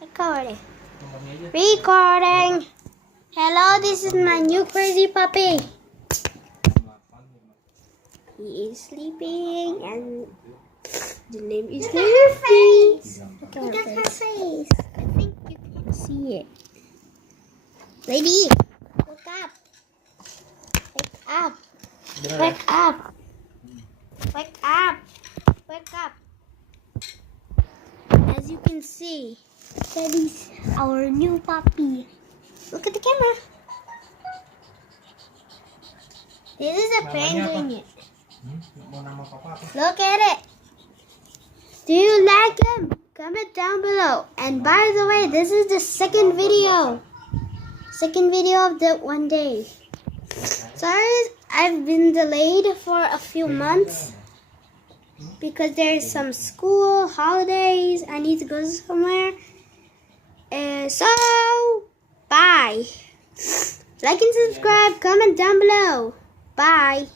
Recording. Recording. Hello, this is my new crazy puppy. He is sleeping and the name is Luffy. Look at her face. I think you can see it. Lady, wake up. Wake up. Wake up. Wake up. Wake up. As you can see, that is our new puppy. Look at the camera. This is a penguin. Look at it. Do you like him? Comment down below. And by the way, this is the second video. Second video of the 1 day. Sorry, I've been delayed for a few months because there's some school holidays. I need to go somewhere. So, bye. Like and subscribe. Comment down below. Bye.